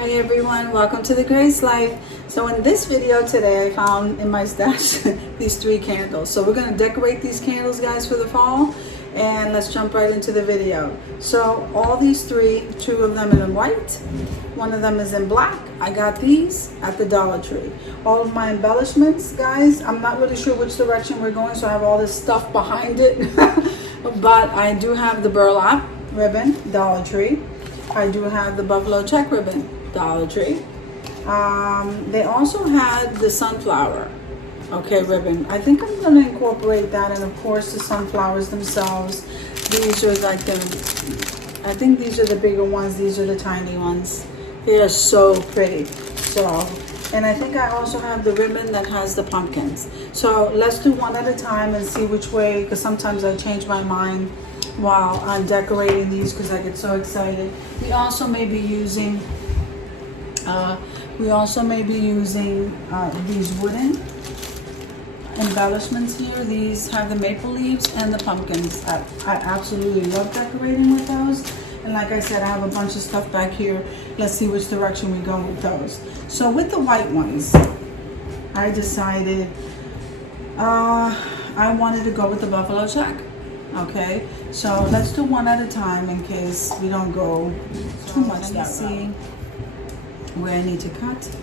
Hi everyone, welcome to the Grace Life. So in this video today, I found in my stash these 3 candles. So we're going to decorate these candles, guys, for the fall. And let's jump right into the video. So all these 3, 2 of them in white, 1 of them is in black. I got these at the Dollar Tree. All of my embellishments, guys, I'm not really sure which direction we're going, so I have all this stuff behind it. But I do have the burlap ribbon, Dollar Tree. I do have the buffalo check ribbon, Dollar Tree. They also had the sunflower, ribbon. I think I'm going to incorporate that, and of course the sunflowers themselves. These are like I think these are the bigger ones. These are the tiny ones. They are so pretty. So, and I think I also have the ribbon that has the pumpkins. So let's do one at a time and see which way, because sometimes I change my mind while I'm decorating these because I get so excited. We also may be using these wooden embellishments here. These have the maple leaves and the pumpkins. I absolutely love decorating with those. And like I said, I have a bunch of stuff back here. Let's see which direction we go with those. So with the white ones, I decided I wanted to go with the buffalo check. Okay, so let's do one at a time in case we don't go too much that see where I need to cut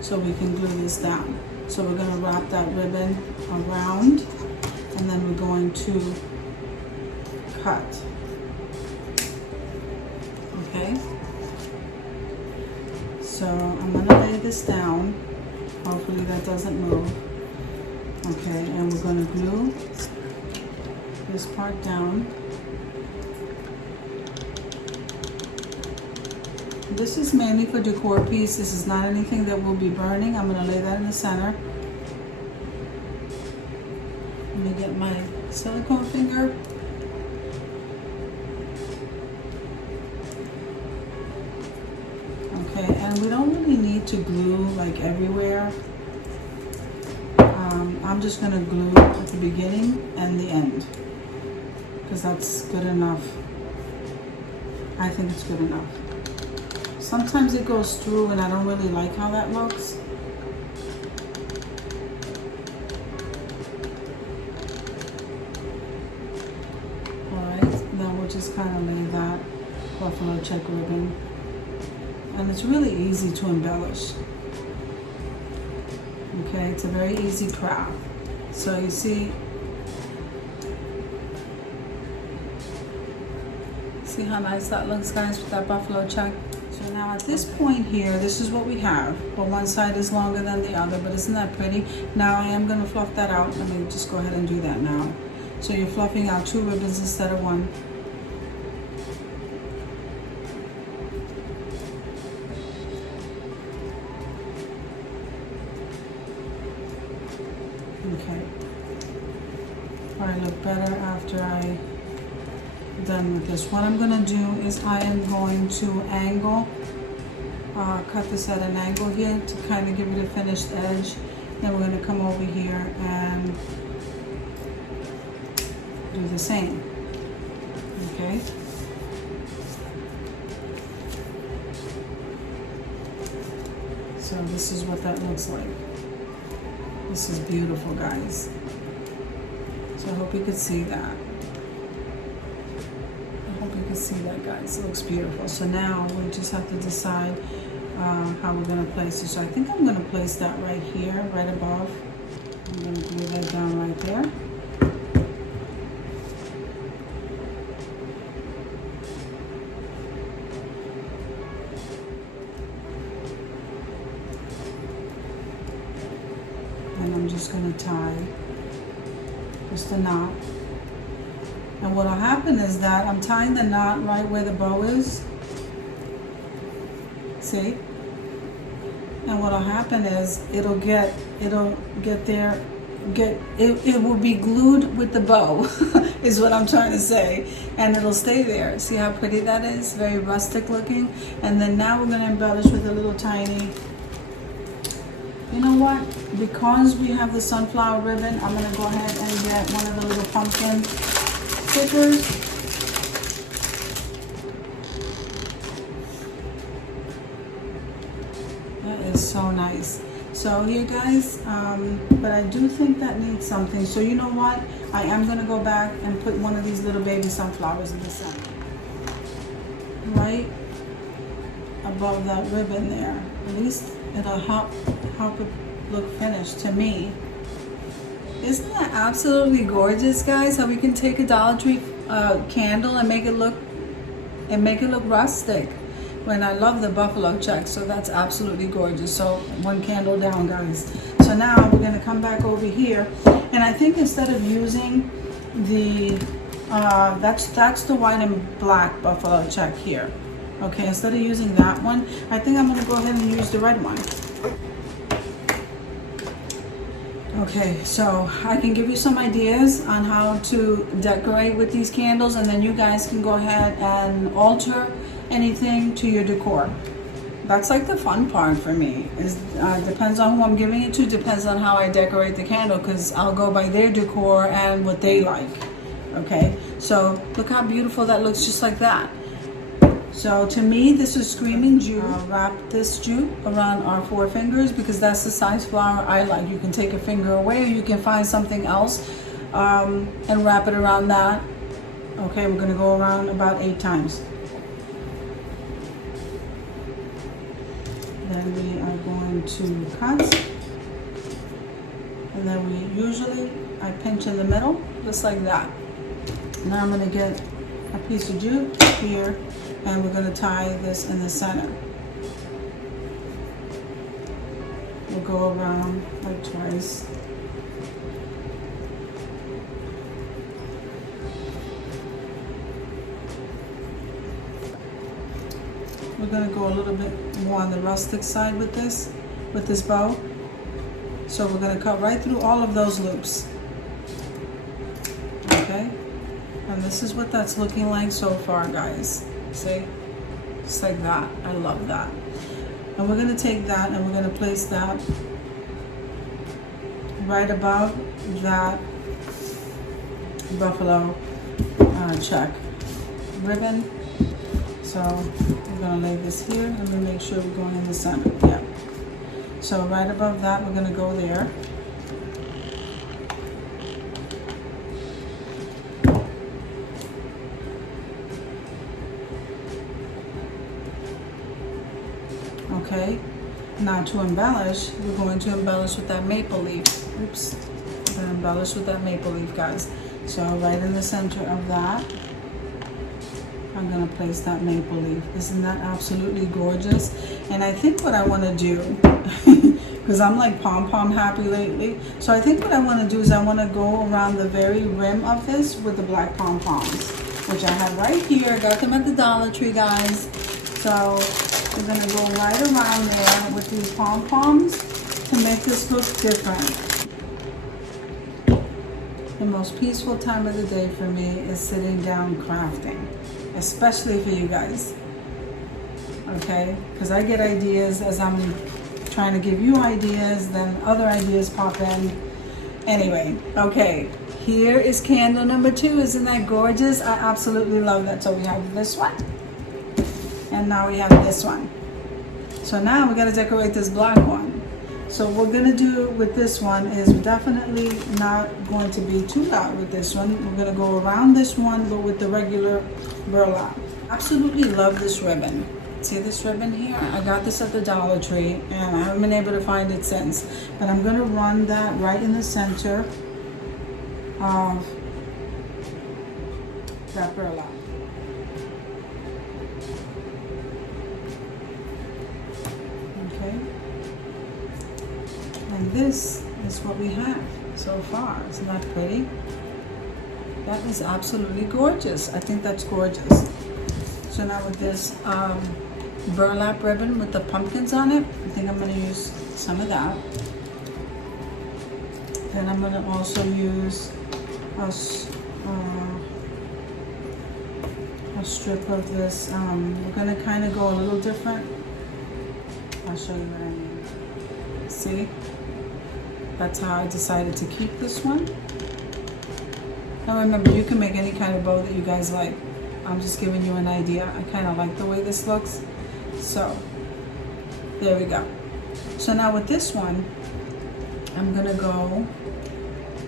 so we can glue this down. So we're going to wrap that ribbon around, and then we're going to cut. Okay, so I'm going to lay this down. Hopefully that doesn't move. Okay, and we're going to glue this part down. This is mainly for decor piece. This is not anything that will be burning. I'm going to lay that in the center. Let me get my silicone finger. Okay, and we don't really need to glue like everywhere. I'm just going to glue at the beginning and the end, because that's good enough. I think it's good enough. Sometimes it goes through and I don't really like how that looks. Alright, then we'll just kind of lay that buffalo check ribbon. And it's really easy to embellish. Okay, it's a very easy craft. So you see how nice that looks, guys, with that buffalo check. So now at this point here, this is what we have, but one side is longer than the other, but isn't that pretty? Now I am going to fluff that out. Let me just go ahead and do that now. So you're fluffing out 2 ribbons instead of 1. Okay. Probably look better after I done with this. What I'm going to do is I am going to angle, cut this at an angle here to kind of give it a finished edge. Then we're going to come over here and do the same. Okay. So this is what that looks like. This is beautiful, guys. So I hope you could see that. See that, guys. It looks beautiful. So now we just have to decide how we're going to place it. So I think I'm going to place that right here, right above. I'm going to glue that down right there. And I'm just going to tie just a knot. And what will happen is that I'm tying the knot right where the bow is. See? And what will happen is it will be glued with the bow, is what I'm trying to say. And it'll stay there. See how pretty that is? Very rustic looking. And then now we're going to embellish with a little tiny, you know what? Because we have the sunflower ribbon, I'm going to go ahead and get one of the little pumpkin stickers. That is so nice. So here guys, but I do think that needs something. So you know what? I am gonna go back and put one of these little baby sunflowers in the center. Right above that ribbon there. At least it'll help it look finished to me. Isn't that absolutely gorgeous, guys? How we can take a Dollar Tree candle and make it look rustic. When I love the buffalo check, so that's absolutely gorgeous. So one candle down, guys. So now we're gonna come back over here, and I think instead of using the that's the white and black buffalo check here. Okay, instead of using that one, I think I'm gonna go ahead and use the red one. Okay, so I can give you some ideas on how to decorate with these candles, and then you guys can go ahead and alter anything to your decor. That's like the fun part for me. Is depends on who I'm giving it to, depends on how I decorate the candle, because I'll go by their decor and what they like. Okay, so look how beautiful that looks, just like that. So to me, this is screaming jute. Wrap this jute around our 4 fingers because that's the size flower I like. You can take a finger away, or you can find something else and wrap it around that. Okay, we're gonna go around about 8 times. Then we are going to cut. And then I pinch in the middle, just like that. Now I'm gonna get a piece of jute here, and we're going to tie this in the center. We'll go around like twice. We're going to go a little bit more on the rustic side with this bow. So we're going to cut right through all of those loops. Okay? And this is what that's looking like so far, guys. See? Just like that. I love that. And we're going to take that and we're going to place that right above that buffalo check ribbon. So we're going to lay this here and we make sure we're going in the center. Yeah. So right above that, we're going to go there. Okay, now to embellish, we're going to embellish with that maple leaf. Oops, we're going to embellish with that maple leaf, guys. So right in the center of that, I'm going to place that maple leaf. Isn't that absolutely gorgeous? And I think what I want to do, because I'm like pom-pom happy lately, so I think what I want to do is I want to go around the very rim of this with the black pom-poms, which I have right here. I got them at the Dollar Tree, guys. So we're going to go right around there with these pom-poms to make this look different. The most peaceful time of the day for me is sitting down crafting, especially for you guys. Okay? Because I get ideas as I'm trying to give you ideas, then other ideas pop in. Anyway, okay. Here is candle number 2. Isn't that gorgeous? I absolutely love that. So we have this one. And now we have this one. So now we got to decorate this black one. So what we're going to do with this one is definitely not going to be too loud with this one. We're going to go around this one, but with the regular burlap. Absolutely love this ribbon. See this ribbon here? I got this at the Dollar Tree and I haven't been able to find it since. But I'm going to run that right in the center of that burlap. Okay, and this is what we have so far. Isn't that pretty? That is absolutely gorgeous. I think that's gorgeous. So now with this burlap ribbon with the pumpkins on it, I think I'm going to use some of that. Then I'm going to also use a strip of this. We're going to kind of go a little different. I'll show you what I mean. See? That's how I decided to keep this one. Now remember, you can make any kind of bow that you guys like. I'm just giving you an idea. I kind of like the way this looks. So, there we go. So now with this one, I'm gonna go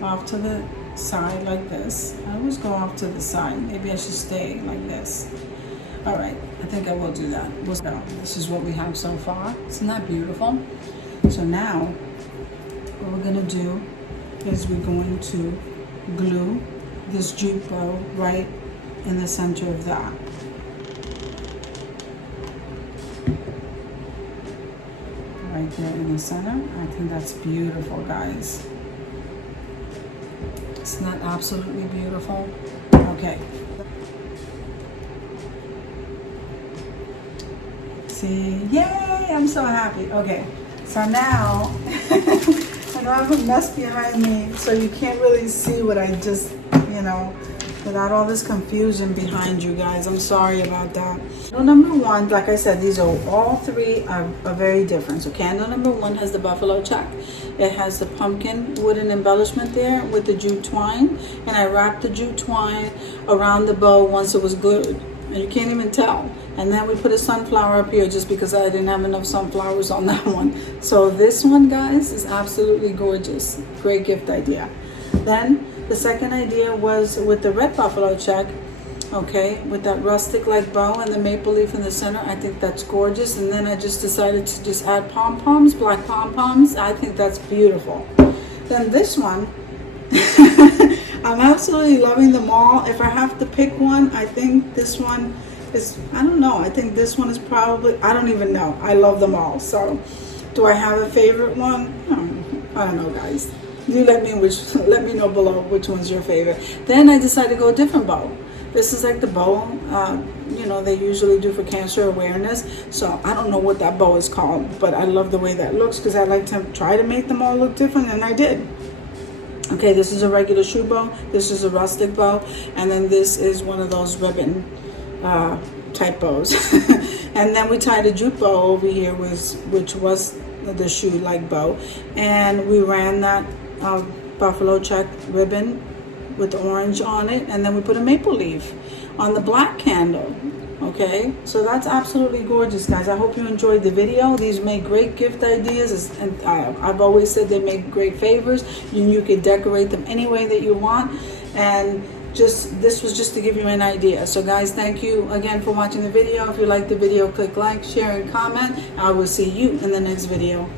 off to the side like this. I always go off to the side. Maybe I should stay like this. All right, I think I will do that. This is what we have so far. Isn't that beautiful? So now, what we're gonna do is we're going to glue this jute bow right in the center of that. Right there in the center. I think that's beautiful, guys. Isn't that absolutely beautiful? Okay. See, yay, I'm so happy. Okay, so now, I know I have a mess behind me, so you can't really see what I just, without all this confusion behind you guys. I'm sorry about that. Candle number one, like I said, these are all three are very different. So candle number one has the buffalo check. It has the pumpkin wooden embellishment there with the jute twine. And I wrapped the jute twine around the bow once it was glued. And you can't even tell. And then we put a sunflower up here just because I didn't have enough sunflowers on that one. So this one, guys, is absolutely gorgeous. Great gift idea. Then the second idea was with the red buffalo check, okay, with that rustic like bow and the maple leaf in the center. I think that's gorgeous. And then I just decided to just add pom-poms, black pom-poms. I think that's beautiful. Then this one, I'm absolutely loving them all. If I have to pick one, I think this one is, I don't know, I think this one is probably, I don't even know. I love them all. So do I have a favorite one? I don't know, guys. You let me know below which one's your favorite. Then I decided to go a different bow. This is like the bow, they usually do for cancer awareness. So I don't know what that bow is called, but I love the way that looks because I like to try to make them all look different, and I did. Okay, this is a regular shoe bow. This is a rustic bow, and then this is one of those ribbon type bows. And then we tied a jute bow over here, which was the shoe-like bow, and we ran that buffalo check ribbon with orange on it, and then we put a maple leaf on the black candle. Okay, so that's absolutely gorgeous, guys. I hope you enjoyed the video. These make great gift ideas, and I've always said they make great favors. You could decorate them any way that you want, and this was just to give you an idea. So guys, thank you again for watching the video. If you like the video, click like, share, and comment. I will see you in the next video.